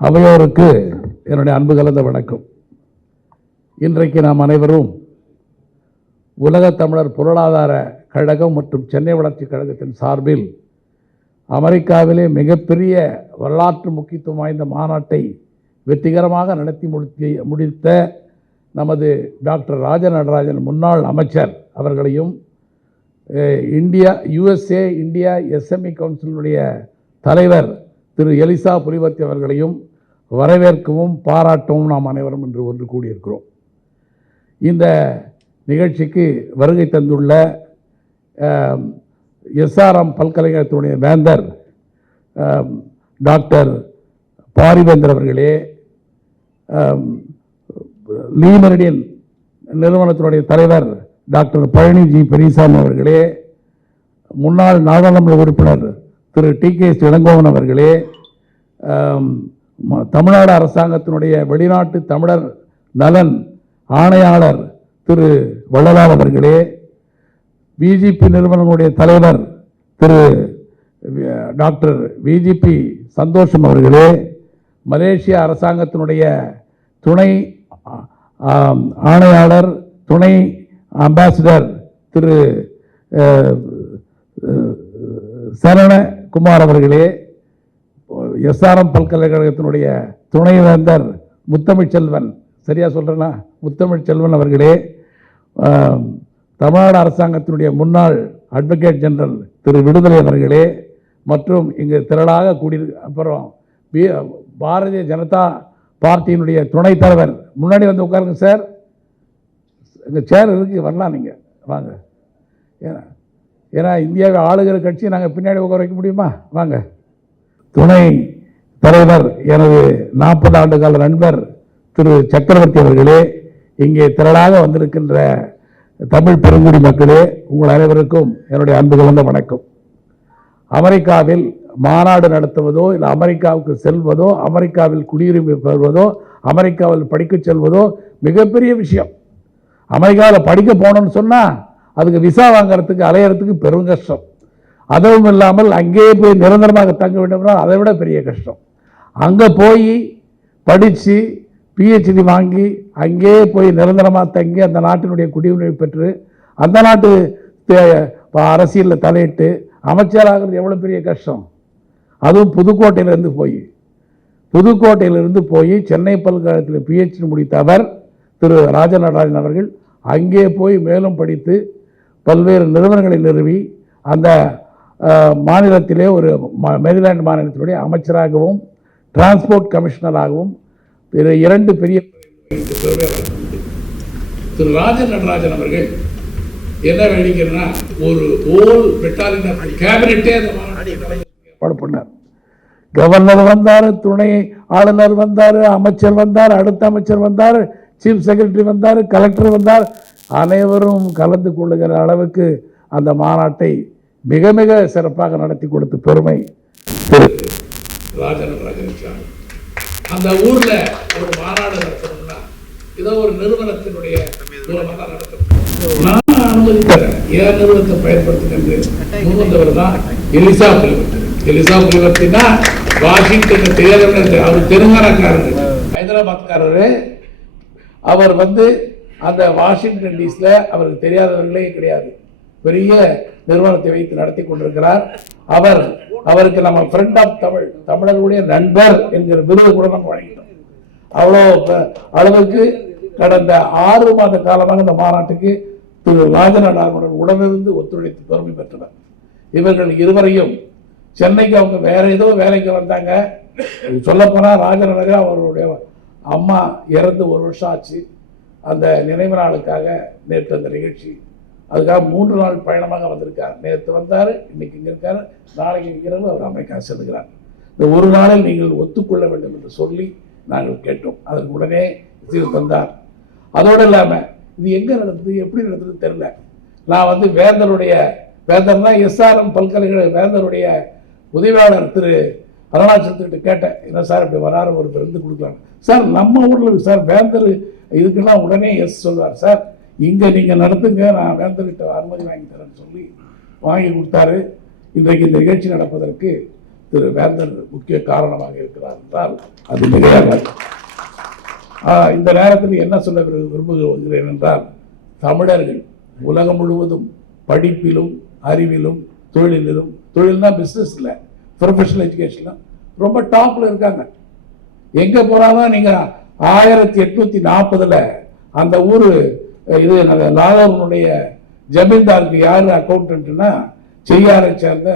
அவையோருக்கு என்னுடைய அன்பு கலந்த வணக்கம். இன்றைக்கு நாம் அனைவரும் உலகத் தமிழர் பொருளாதார கழகம் மற்றும் சென்னை வளர்ச்சி கழகத்தின் சார்பில் அமெரிக்காவிலே மிகப்பெரிய வரலாற்று முக்கியத்துவம் வாய்ந்த மாநாட்டை வெற்றிகரமாக நடத்தி முடித்த நமது டாக்டர் ராஜநடராஜன் முன்னாள் அமைச்சர் அவர்களையும் USA இந்தியா SME கவுன்சிலுடைய தலைவர் திரு எலிசா புலிவர்த்தி அவர்களையும் வரவேற்கவும் பாராட்டவும் நாம் அனைவரும் இன்று ஒன்று கூடியிருக்கிறோம். இந்த நிகழ்ச்சிக்கு வருகை தந்துள்ள SRM பல்கலைக்கழகத்தினுடைய வேந்தர் டாக்டர் பாரிவேந்தர் அவர்களே, லீமெரிடியன் நிறுவனத்தினுடைய தலைவர் டாக்டர் பழனிஜி பெரியசாமி அவர்களே, முன்னாள் நாடாளுமன்ற உறுப்பினர் திரு TK இளங்கோவன் அவர்களே, தமிழ்நாடு அரசாங்கத்தினுடைய வெளிநாட்டு தமிழர் நலன் ஆணையாளர் திரு வள்ளலார் அவர்களே, BJP நிறுவனங்களுடைய தலைவர் திரு டாக்டர் VGP சந்தோஷம் அவர்களே, மலேசியா அரசாங்கத்தினுடைய துணை ஆணையாளர் துணை அம்பாசிடர் திரு சரணகுமார் அவர்களே, SRM பல்கலைக்கழகத்தினுடைய துணைவேந்தர் முத்தமிழ்ச்செல்வன், சரியா சொல்கிறேன்னா முத்தமிழ்ச்செல்வன் அவர்களே, தமிழ்நாடு அரசாங்கத்தினுடைய முன்னாள் அட்வொகேட் ஜெனரல் திரு விடுதலை அவர்களே, மற்றும் இங்கு திரளாக அப்புறம் பாரதிய ஜனதா பார்ட்டியினுடைய துணைத் தலைவர், முன்னாடி வந்து உட்காருங்க சார், எங்கள் சேர் இருக்கு, வரலாம் நீங்கள் வாங்க. ஏன்னா இந்தியாவை ஆளுகிற கட்சி நாங்கள் பின்னாடி உட்கார வைக்க முடியுமா? வாங்க. துணை தலைவர் எனது 40 ஆண்டு கால நண்பர் திரு சக்கரவர்த்தி அவர்களே, இங்கே திரளாக வந்திருக்கின்ற தமிழ் பெருங்குடி மக்களே, உங்கள் அனைவருக்கும் என்னுடைய அன்பு கலந்த வணக்கம். அமெரிக்காவில் மாநாடு நடத்துவதோ இல்லை அமெரிக்காவுக்கு செல்வதோ, அமெரிக்காவில் குடியுரிமை பெறுவதோ, அமெரிக்காவில் படிக்க செல்வதோ மிகப்பெரிய விஷயம். அமெரிக்காவில் படிக்க போகணும்னு சொன்னால் அதுக்கு விசா வாங்கிறதுக்கு அலையிறதுக்கு பெரும் கஷ்டம். அதுவும் இல்லாமல் அங்கேயே போய் நிரந்தரமாக தங்க வேண்டும்னா அதை விட பெரிய கஷ்டம். அங்கே போய் படித்து PhD வாங்கி அங்கேயே போய் நிரந்தரமாக தங்கி அந்த நாட்டினுடைய குடியுரிமை பெற்று அந்த நாட்டு அரசியலில் தலையிட்டு அமைச்சராகிறது எவ்வளோ பெரிய கஷ்டம். அதுவும் புதுக்கோட்டையிலிருந்து போய் சென்னை பல்கலைக்கழகத்தில் PhD முடித்த அவர் திரு ராஜநடராஜன் அவர்கள் அங்கே போய் மேலும் படித்து பல்வேறு நிறுவனங்களை நிறுவி அந்த மாநிலத்திலே ஒரு மேரிலாந்து மாநிலத்தினுடைய அமைச்சராகவும் டிரான்ஸ்போர்ட் கமிஷனராகவும் 2 பெரிய திரு ராஜநடராஜன் அவர்கள் என்ன வேடிக்கைன்னா ஒரு ஓல் பெட்டாலியன் கேபினெட்டே ஏற்பாடு பண்ணார். கவர்னர் வந்தார், துணை ஆளுநர் வந்தார், அமைச்சர் வந்தார், அடுத்த அமைச்சர் வந்தார், சீஃப் செக்ரட்டரி வந்தார், கலெக்டர் வந்தார், அனைவரும் கலந்து கொள்ளுகிற அளவுக்கு அந்த மாநாட்டை மிக மிக சிறப்பாக நடத்தி கொடுத்த பெருமை திரு ராஜநடராஜன். அந்த ஊர்ல ஒரு மாநாடு நடத்தணும்னா ஏதோ ஒரு நிறுவனத்தினுடைய மூலமாக தான் நடத்தணும். நான் அனுமதிக்கிறேன், என் நிறுவனத்தை பயன்படுத்துகின்ற முன்வந்தவர் தான் எலிசா புலிவர்த்தி. எலிசா புலிவர்த்தினா வாஷிங்டன் தேர்தல், அவர் தெலுங்கானாக்காரரு, ஹைதராபாத்காரரு. அவர் அந்த வாஷிங்டன் டிசியில் அவருக்கு தெரியாதவர்களே கிடையாது. பெரிய நிறுவனத்தை வைத்து நடத்தி கொண்டிருக்கிறார். அவருக்கு நம்ம ஃப்ரெண்ட் ஆஃப் தமிழ், தமிழர்களுடைய நண்பர் என்கிற விருது கூட நம்ம வழங்கிட்டோம். அவ்வளோ அளவுக்கு கடந்த 6 மாத காலமாக இந்த மாநாட்டுக்கு திரு ராஜநடராஜனுடன் உடனிருந்து ஒத்துழைத்து பெருமை பெற்றனர். இவர்கள் இருவரையும் சென்னைக்கு அவங்க வேற ஏதோ வேலைக்கு வந்தாங்க. சொல்லப்போனால் ராஜநடராஜன் அவருடைய அம்மா இறந்து 1 வருஷம் ஆச்சு. அந்த நினைவு நாளுக்காக நேற்று அந்த நிகழ்ச்சி, அதுக்காக 3 நாள் பயணமாக வந்திருக்கார். நேற்று வந்தார், இன்னைக்கு இங்கே இருக்கார், நாளைக்கு இரவு அவர் அமெரிக்கா செல்கிறார். இந்த ஒரு நாளில் நீங்கள் ஒத்துக்கொள்ள வேண்டும் என்று சொல்லி நாங்கள் கேட்டோம். அதற்கு உடனே தந்தார். அதோடு இல்லாமல் இது எங்கே நடந்தது, எப்படி நடந்தது தெரியல. நான் வேந்தர்னா SRM பல்கலைக்கழக வேந்தருடைய உதவியாளர் திரு அருணாச்சலத்துக்கிட்ட கேட்டேன், என்ன சார் இப்படி வராரு, ஒரு விருந்து கொடுக்கலாம் சார், நம்ம ஊரில் சார் வேந்தர் இதுக்கெல்லாம் உடனே எஸ் சொல்வார் சார், இங்கே நீங்கள் நடத்துங்க, நான் வேந்தர்கிட்ட அனுமதி வாங்கி தரேன்னு சொல்லி வாங்கி கொடுத்தாரு. இன்றைக்கு இந்த நிகழ்ச்சி நடப்பதற்கு திரு வேந்தர் முக்கிய காரணமாக இருக்கிறார் என்றால் அது மிகையாக. இந்த நேரத்தில் என்ன சொல்ல விரும்புகிறேன் என்றால், தமிழர்கள் உலகம் முழுவதும் படிப்பிலும் அறிவிலும் தொழிலிலும், தொழில்னா பிஸ்னஸ் இல்லை, ப்ரொஃபஷனல் எஜுகேஷன்லாம் ரொம்ப டாப்ல இருக்காங்க. எங்க போனாலும் நீங்க 1840 அந்த ஊர் இது லாகூருடைய ஜமீன்தாருக்கு யாரு அக்கௌண்டன்ட்னா செய்யாரை சேர்ந்த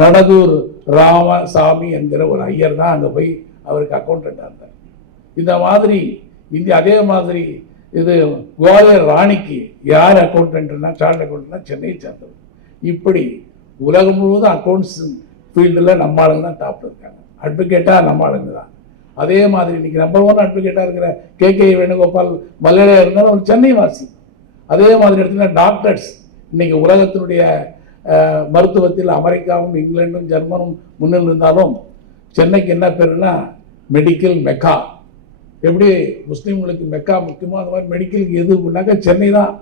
நடதூர் ராமசாமி என்கிற ஒரு ஐயர் தான் அங்கே போய் அவருக்கு அக்கௌண்டன்டாக இருந்தார். இந்த மாதிரி அதே மாதிரி இது குவாலியர் ராணிக்கு யார் அக்கௌண்டன்ட்னா சார்ட் அக்கௌண்டன்ட்னா சென்னையை சேர்ந்தவர். இப்படி உலகம் முழுவதும் அக்கௌண்ட்ஸ் ஃபீல்டில் நம்ம ஆளுங்க தான் டாப்ல இருக்காங்க. அட்வொகேட்டாக நம்ம ஆளுங்க தான். அதே மாதிரி இன்னைக்கு நம்பர் 1 அட்வொகேட்டாக இருக்கிற கே வேணுகோபால் மல்லையா இருந்தாலும் அவர் சென்னை வாசி. அதே மாதிரி இடத்துல டாக்டர்ஸ் இன்னைக்கு உலகத்தினுடைய மருத்துவத்தில் அமெரிக்காவும் இங்கிலாண்டும் ஜெர்மனும் முன்னில் இருந்தாலும் சென்னைக்கு என்ன பேருன்னா மெடிக்கல் மெக்கா. எப்படி முஸ்லீம்களுக்கு மெக்கா முக்கியமோ அந்த மாதிரி மெடிக்கலுக்கு எதுனாக்கா சென்னை தான்.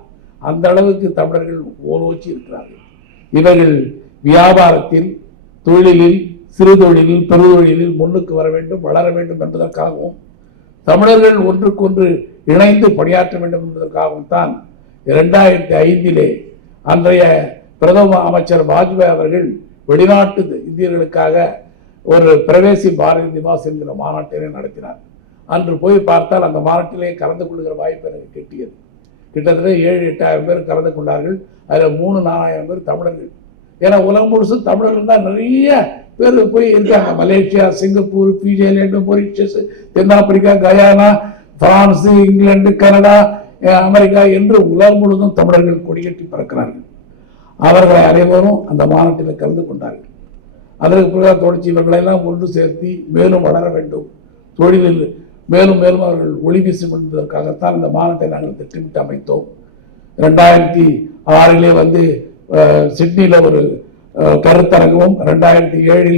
அந்த அளவுக்கு தமிழர்கள் ஓரோச்சி இருக்கிறார்கள். இவர்கள் வியாபாரத்தில், தொழிலில், சிறு தொழிலில், பெருதொழிலில் முன்னுக்கு வர வேண்டும், வளர வேண்டும் என்பதற்காகவும், தமிழர்கள் ஒன்றுக்கொன்று இணைந்து பணியாற்ற வேண்டும் என்பதற்காகவும் தான் 2005 அன்றைய பிரதம அமைச்சர் வாஜ்பாய் அவர்கள் வெளிநாட்டு இந்தியர்களுக்காக ஒரு பிரவேசி பாரதி திவாஸ் என்கிற மாநாட்டினை நடத்தினார். அன்று போய் பார்த்தால் அந்த மாநாட்டிலே கலந்து கொள்கிற வாய்ப்பு எனக்கு கிட்டியது. கிட்டத்தட்ட 7-8 பேர் கலந்து கொண்டார்கள். அதில் 3-4 பேர் தமிழர்கள். ஏன்னா உலகம் முழுசும் தமிழர்கள் தான் நிறைய பேர் போய் இருக்காங்க. Malaysia, Singapore, Fiji island, Mauritius, தென்னாப்பிரிக்கா, Guyana, France, England, Canada, America என்று உலகம் முழுவதும் தமிழர்கள் கொடியேற்றி பறக்கிறார்கள். அவர்களை அனைவரும் அந்த மாநாட்டில் கலந்து கொண்டார்கள். அதற்கு பிறகு தொடர்ச்சி இவர்களெல்லாம் ஒன்று சேர்த்து மேலும் வளர வேண்டும், தொழிலில் மேலும் மேலும் அவர்கள் ஒளி வீசும் என்பதற்காகத்தான் இந்த மாநாட்டை நாங்கள் திட்டமிட்டு அமைத்தோம். 2006 வந்து சிட்னியில் ஒரு கருத்தரங்கமும், 2007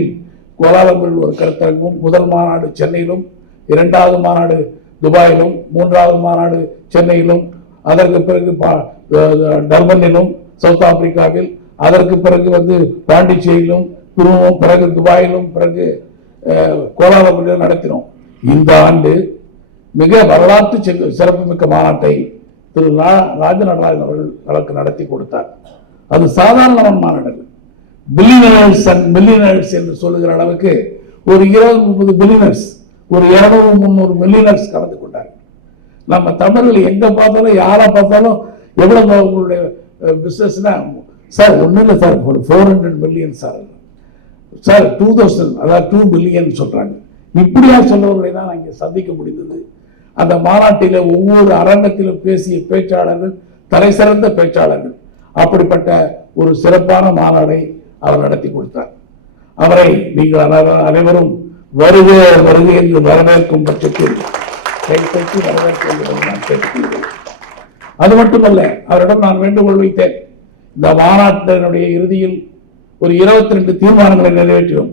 கோலாலம்பூரில் ஒரு கருத்தரங்கமும், முதல் மாநாடு சென்னையிலும், 2வது மாநாடு துபாயிலும், 3வது மாநாடு சென்னையிலும், அதற்கு பிறகு டர்பனிலும் சவுத் ஆப்பிரிக்காவில், அதற்கு பிறகு வந்து பாண்டிச்சேரியிலும், திரும்பவும் பிறகு துபாயிலும், பிறகு கோலாலம்பூரிலும் நடத்தினோம். இந்த ஆண்டு மிக வரலாற்று சிறப்புமிக்க மாநாட்டை திரு ராஜ நடராஜன் அவர்கள் நமக்கு நடத்தி கொடுத்தார். அது சாதாரண மாநாடு, பில்லியனர்ஸ் அண்ட் மில்லியனர்ஸ் என்று சொல்லுகிற அளவுக்கு ஒரு 20-30 பில்லியனர்ஸ், ஒரு 200-300 மில்லியனர்ஸ் கலந்து கொண்டார்கள். நம்ம தமிழில் எங்க பார்த்தாலும், யாரை பார்த்தாலும் எவ்வளவு உங்களுடைய பிசினஸ்னா, சார் ஒன்றும் இல்லை சார், ஒரு 400 மில்லியன் சார், 2000, அதாவது 2 பில்லியன் சொல்றாங்க. இப்படியா சொல்றவர்களை தான் இங்கே சந்திக்க முடிந்தது. அந்த மாநாட்டில் ஒவ்வொரு அரங்கத்திலும் பேசிய பேச்சாளர்கள் தலை சிறந்த பேச்சாளர்கள். அப்படிப்பட்ட ஒரு சிறப்பான மாநாடை அவர் நடத்தி கொடுத்தார். அவரை நீங்கள் அனைவரும் வருக வருக என்று வரவேற்கும் பட்சத்தில் கைப்பற்றி வரவேற்க வேண்டும் நான் கேட்டுக்கொள்கிறேன். அது மட்டுமல்ல, அவரிடம் நான் வேண்டுகோள் வைத்தேன். இந்த மாநாட்டினுடைய இறுதியில் ஒரு 22 தீர்மானங்களை நிறைவேற்றினோம்.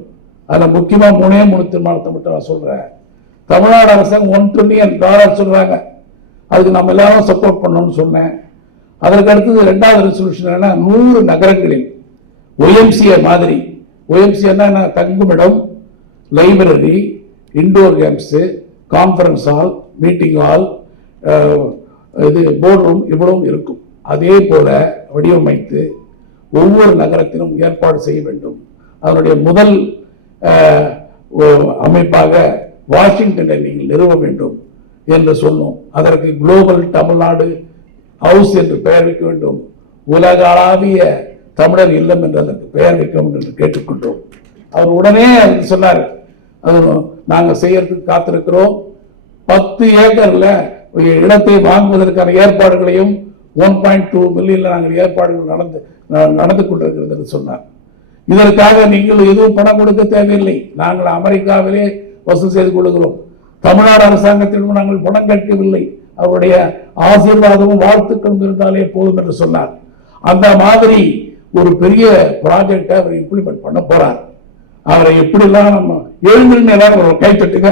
அதில் முக்கியமாக 3 தீர்மானத்தை மட்டும் நான் சொல்றேன். தமிழ்நாடு அரசாங்கம் $1 trillion சொல்றாங்க, அதுக்கு நம்ம எல்லாரும் சப்போர்ட் பண்ணணும்னு சொன்னேன். அதற்கு அடுத்தது 2வது ரெசல்யூஷன் என்ன, 100 நகரங்களில் OMCA மாதிரி, OMCA தங்குமிடம், library, indoor games, conference hall, meeting hall, இது போர்ட் ரூம் இவ்வளவும் இருக்கும். அதே போல வடிவமைத்து ஒவ்வொரு நகரத்திலும் ஏற்பாடு செய்ய வேண்டும். அதனுடைய முதல் அமைப்பாக வாஷிங்டனை நீங்கள் நிறுவ வேண்டும் என்று சொன்னோம். அதற்கு குளோபல் தமிழ்நாடு ஹவுஸ் என்று பெயர் வைக்க வேண்டும். உலகளாவிய தமிழர் இல்லம் என்று அதற்கு பெயர் வைக்க வேண்டும் என்று கேட்டுக்கொண்டோம். அவர் உடனே சொன்னார், அது நாங்கள் செய்யறதுக்கு காத்திருக்கிறோம். 10 ஏக்கர்ல இடத்தை வாங்குவதற்கான ஏற்பாடுகளையும் 1.2 மில்லியன்ல நாங்கள் ஏற்பாடுகள் நடந்து கொண்டிருக்கிறது என்று சொன்னார். இதற்காக நீங்கள் எதுவும் பணம் கொடுக்க தேவையில்லை, நாங்கள் அமெரிக்காவிலே வசூல் செய்து கொள்கிறோம். தமிழ்நாடு அரசாங்கத்திலும் நாங்கள் பணம் கேட்கவில்லை, அவருடைய ஆசீர்வாதமும் வாழ்த்துக்களும் இருந்தாலே போதும் என்று சொன்னார். அந்த மாதிரி ஒரு பெரிய ப்ராஜெக்டை அவர் இம்ப்ளிமெண்ட் பண்ண போறார். அவரை எப்படிலாம் நம்ம 7 மணி நேரம் கை தட்டுங்க.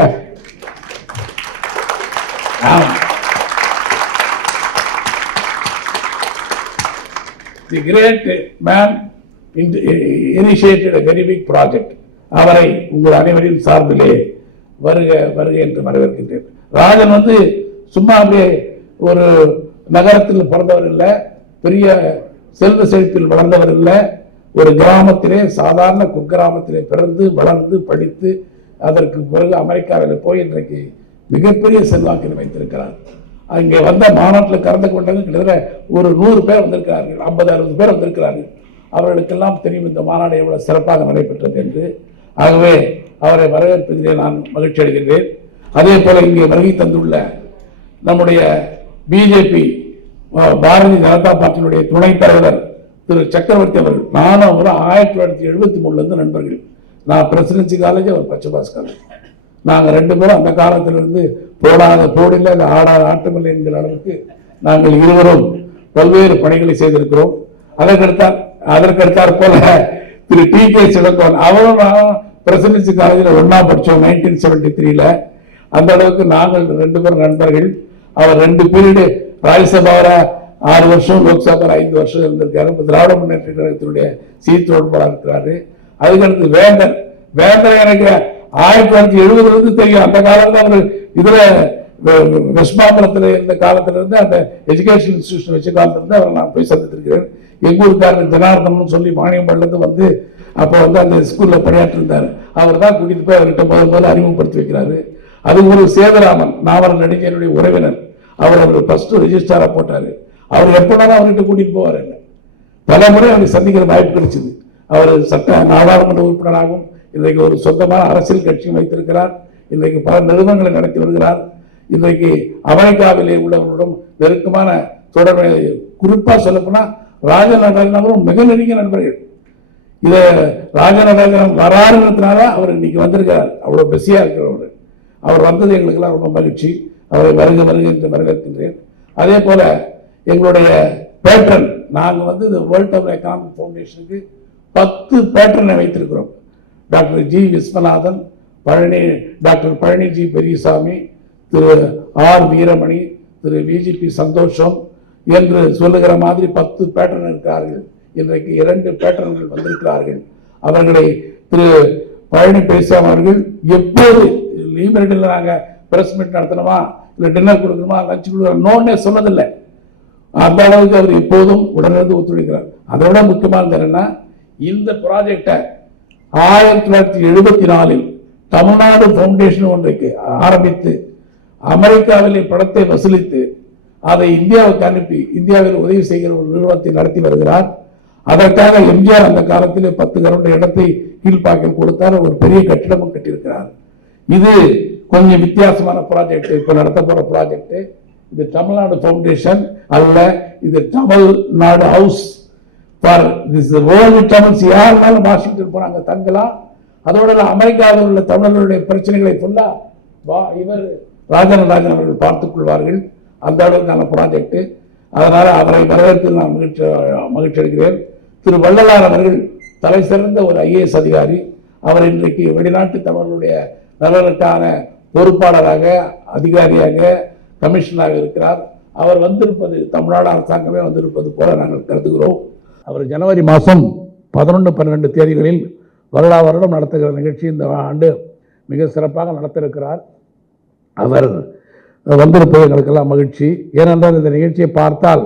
The great man initiated a very big project. அவரை உங்கள் அனைவரின் சார்பிலே வருக வருக என்று வரவேற்கின்றேன். ராஜன் வந்து சும்மா அப்படியே ஒரு நகரத்தில் பிறந்தவர் இல்லை, பெரிய செல்வ செழிப்பில் வளர்ந்தவர் இல்லை. ஒரு கிராமத்திலே, சாதாரண குக்கிராமத்திலே பிறந்து வளர்ந்து படித்து அதற்கு பிறகு அமெரிக்காவில் போய் இன்றைக்கு மிகப்பெரிய செல்வாக்கில் வைத்திருக்கிறார். அங்கே வந்த மாநாட்டில் கலந்து கொண்டது கிட்டத்தட்ட ஒரு 100 பேர் வந்திருக்கிறார்கள், 50-60 பேர் வந்திருக்கிறார்கள். அவர்களுக்கெல்லாம் தெரியும் இந்த மாநாடு எவ்வளவு சிறப்பாக நடைபெற்றது என்று. ஆகவே அவரை வரவேற்பதிலே நான் மகிழ்ச்சி அடைகின்றேன். அதே போல இங்கே வருகை தந்துள்ள நம்முடைய பிஜேபி பாரதிய ஜனதா பார்ட்டியினுடைய துணைத் தலைவர் திரு சக்கரவர்த்தி அவர்கள், நானும் அவரும் 1973 நண்பர்கள். நான் பிரசிடென்சி காலேஜ், அவர் பச்சைபாஸ் காலேஜ். நாங்கள் 2 பேரும் அந்த காலத்திலிருந்து போடாத போடில்லை, இல்லை ஆடாத ஆட்டமில்லை என்கிற அளவுக்கு நாங்கள் இருவரும் பல்வேறு பணிகளை செய்திருக்கிறோம். அதற்கடுத்தாற் போல திரு டி.கே. சிவக்கோன் அவரும் பிரசிடென்சி காலேஜில் ஒன்னா படித்தோம் 1973. அந்த அளவுக்கு நாங்கள் 2 பேரும் நண்பர்கள். அவர் 2 பீரியடு ராஜ்யசபாவில் 6 வருஷம், லோக்சபா 5 வருஷம் இருந்திருக்காரு. திராவிட முன்னேற்ற கழகத்தினுடைய தொடர்பாளர் இருக்கிறாரு. அதுக்கடுத்து வேந்தர் எனக்கு 1970 தெரியும். அந்த காலத்தில் அவர் இதுல வெஸ்ட்மாம்பலத்தில் இருந்த காலத்திலிருந்து, அந்த எஜுகேஷன் இன்ஸ்டிடியூஷன் வச்ச காலத்திலிருந்து அவர் நான் போய் சந்தித்திருக்கிறேன். எங்க ஊருக்காரர் ஜனார்தன் சொல்லி மானியம்பள்ளிருந்து வந்து அப்போ வந்து அந்த ஸ்கூல்ல பணியாற்றி இருந்தார். அவர் தான் கூட்டிட்டு போய் அவர்கிட்ட முதல்ல அறிமுகப்படுத்தி வைக்கிறாரு. அது ஒரு சேதுராமன் நாவல் நடிகருடைய உறவினர். அவர் ஃபர்ஸ்ட் ரெஜிஸ்டாரா போட்டாரு. அவர் எப்பனாலும் அவர்கிட்ட கூட்டிட்டு போவார். பல முறை அவரை சந்திக்கிற வாய்ப்பு கிடைச்சது. அவர் சட்ட நாடாளுமன்ற உறுப்பினராகவும் இன்றைக்கு ஒரு சொந்தமான அரசியல் கட்சியும் வைத்திருக்கிறார். இன்றைக்கு பல நிறுவனங்களை நடத்தி வருகிறார். இன்றைக்கு அமெரிக்காவிலே உள்ளவர்களுடன் நெருக்கமான தொடர்பு, குறிப்பா சொல்லப்போனா ராஜநாராயணன் அவரும் மிக நெருங்கிய நண்பர்கள். இதை ராஜநாராயணன் வராருன்றதுனால அவர் இன்னைக்கு வந்திருக்கிறார். அவ்வளவு பிஸியா இருக்கிறவர். அவர் வந்தது எங்களுக்கெல்லாம் ரொம்ப மகிழ்ச்சி. அவரை வருக வருக என்று வரவேற்கின்றேன். அதே போல எங்களுடைய பேட்ரன், நாங்கள் வந்து இந்த வேர்ல்ட் டவுன் எக்கனாமிக் ஃபவுண்டேஷனுக்கு 10 பேட்ரனை வைத்திருக்கிறோம். Doctor G Viswanathan, doctor Palani G Periyasamy, திரு ஆர் வீரமணி, திரு விஜிபி சந்தோஷம் என்று சொல்லுகிற மாதிரி 10 பேட்ரன் இருக்கிறார்கள். இன்றைக்கு 2 பேட்ரன்கள் வந்திருக்கிறார்கள். அவர்களை திரு பழனி பெரியசாமி அவர்கள் எப்போது லீமரேட்டில் நாங்கள் பிரஸ் மீட் நடத்தணுமா, இல்லை டின்னர் கொடுக்கணுமா, லஞ்ச் கொடுக்கணும்னே சொன்னதில்லை. அந்த அளவுக்கு அவர் எப்போதும் உடனிருந்து ஒத்துழைக்கிறார். அதை விட முக்கியமானது என்னன்னா, இந்த ப்ராஜெக்டை 1974 தமிழ்நாடு ஃபவுண்டேஷன் ஒன்றைக்கு ஆரம்பித்து அமெரிக்காவில் பணத்தை வசூலித்து அதை இந்தியாவுக்கு அனுப்பி இந்தியாவில் உதவி செய்கிற ஒரு நிறுவனத்தை நடத்தி வருகிறார். அதற்காக எம்ஜிஆர் அந்த காலத்தில் 10 கரண்ட் இடத்தை கீழ்ப்பாக்கில் கொடுத்தார். ஒரு பெரிய கட்டிடமும் கட்டியிருக்கிறார். இது கொஞ்சம் வித்தியாசமான ப்ராஜெக்ட். இப்ப நடத்த போற ப்ராஜெக்ட் இது தமிழ்நாடு ஃபவுண்டேஷன் அல்ல, இது Tamil Nadu house for this world Tamils. யாருனாலும் வாஷிங்டன் போறாங்க தங்கலாம். அதோட அமெரிக்காவில் உள்ள தமிழர்களுடைய பிரச்சனைகளை ஃபுல்லா இவர் ராஜன் அவர்கள் பார்த்துக் கொள்வார்கள். அந்த அளவுக்கான ப்ராஜெக்ட். அதனால அவரை வரவேற்று நான் மகிழ்ச்சி அடைகிறேன். திரு வள்ளலார் அவர்கள் தலை சிறந்த ஒரு IAS அதிகாரி. அவர் இன்றைக்கு வெளிநாட்டு தமிழர்களுடைய நலனுக்கான பொறுப்பாளராக, அதிகாரியாக, கமிஷனராக இருக்கிறார். அவர் வந்திருப்பது தமிழ்நாடு அரசாங்கமே வந்திருப்பது போல நாங்கள் கருதுகிறோம். அவர் ஜனவரி மாதம் 11, 12 தேதிகளில் வருடம் நடத்துகிற நிகழ்ச்சி இந்த ஆண்டு மிக சிறப்பாக நடத்திருக்கிறார். அவர் வந்திருப்பது எங்களுக்கெல்லாம் மகிழ்ச்சி. ஏனென்றால் இந்த நிகழ்ச்சியை பார்த்தால்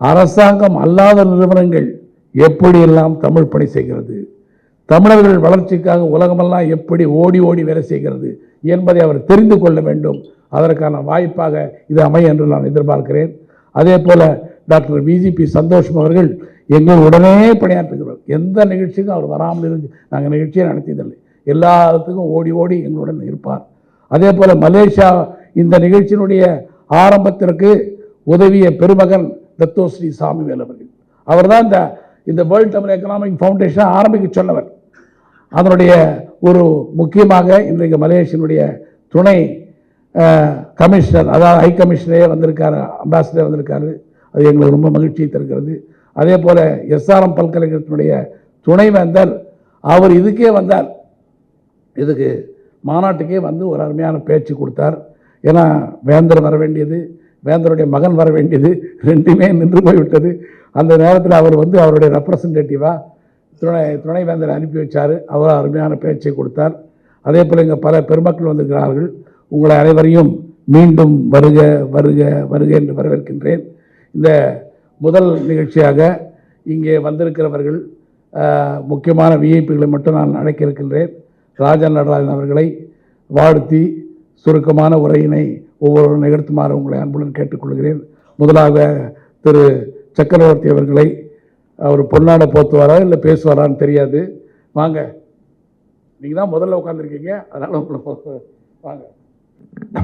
அரசாங்கம் அல்லாத நிறுவனங்கள் எப்படியெல்லாம் தமிழ் பணி செய்கிறது, தமிழர்கள் வளர்ச்சிக்காக உலகமெல்லாம் எப்படி ஓடி ஓடி வேலை செய்கிறது என்பதை அவர் தெரிந்து கொள்ள வேண்டும். அதற்கான வாய்ப்பாக இது அமையும் என்று நான் எதிர்பார்க்கிறேன். அதே போல டாக்டர் விஜிபி சந்தோஷம் அவர்கள் எங்கள் உடனே பணியாற்றுகிறோம். எந்த நிகழ்ச்சிக்கும் அவர் வராமல் இருந்து நாங்கள் நிகழ்ச்சியை நடத்தியதில்லை. எல்லாத்துக்கும் ஓடி ஓடி எங்களுடன் இருப்பார். அதே போல மலேசியா இந்த நிகழ்ச்சியினுடைய ஆரம்பத்திற்கு உதவிய பெருமகன் தத்தோஸ்ரீ சாமிவேல் அவர்கள். அவர் தான் இந்த வேர்ல்ட் தமிழ் எக்கனாமிக் ஃபவுண்டேஷனை ஆரம்பிக்க சொன்னவர். அதனுடைய ஒரு முக்கியமாக இன்றைக்கு மலேசியனுடைய துணை கமிஷனர், அதாவது ஹை கமிஷனரே வந்திருக்காரு, அம்பாசிடர் வந்திருக்காரு. அது எங்களுக்கு ரொம்ப மகிழ்ச்சியை தருகிறது. அதே போல SRM பல்கலைக்கழகத்தினுடைய துணைவேந்தர் அவர் இதுக்கே வந்தார், இதுக்கு மாநாட்டுக்கே வந்து ஒரு அருமையான பேச்சு கொடுத்தார். ஏன்னா வேந்தர் வர வேண்டியது, வேந்தருடைய மகன் வர வேண்டியது, ரெண்டுமே நின்று போய்விட்டது. அந்த நேரத்தில் அவர் வந்து அவருடைய ரெப்ரசன்டேட்டிவாக துணைவேந்தரை அனுப்பி வச்சார். அவர் அருமையான பேச்சை கொடுத்தார். அதே போல் இங்கே பல பெருமக்கள் வந்திருக்கிறார்கள். உங்களை அனைவரையும் மீண்டும் வருக வருக வருக என்று வரவேற்கின்றேன். இந்த முதல் நிகழ்ச்சியாக இங்கே வந்திருக்கிறவர்கள் முக்கியமான விஐபிகளை மட்டும் நான் அழைக்க இருக்கின்றேன். ராஜன் நடராஜன் அவர்களை வாழ்த்தி சுருக்கமான உரையினை ஒவ்வொருவரும் நிகழ்த்துமாறு உங்களை அன்புடன் கேட்டுக்கொள்கிறேன். முதலாக திரு சக்கரவர்த்தி அவர்களை, அவர் பொன்னாடை போத்துவாரா இல்லை பேசுவாரான்னு தெரியாது, வாங்க, நீங்கள் தான் முதல்ல உட்காந்துருக்கீங்க, அதனால் உங்களை வாங்க.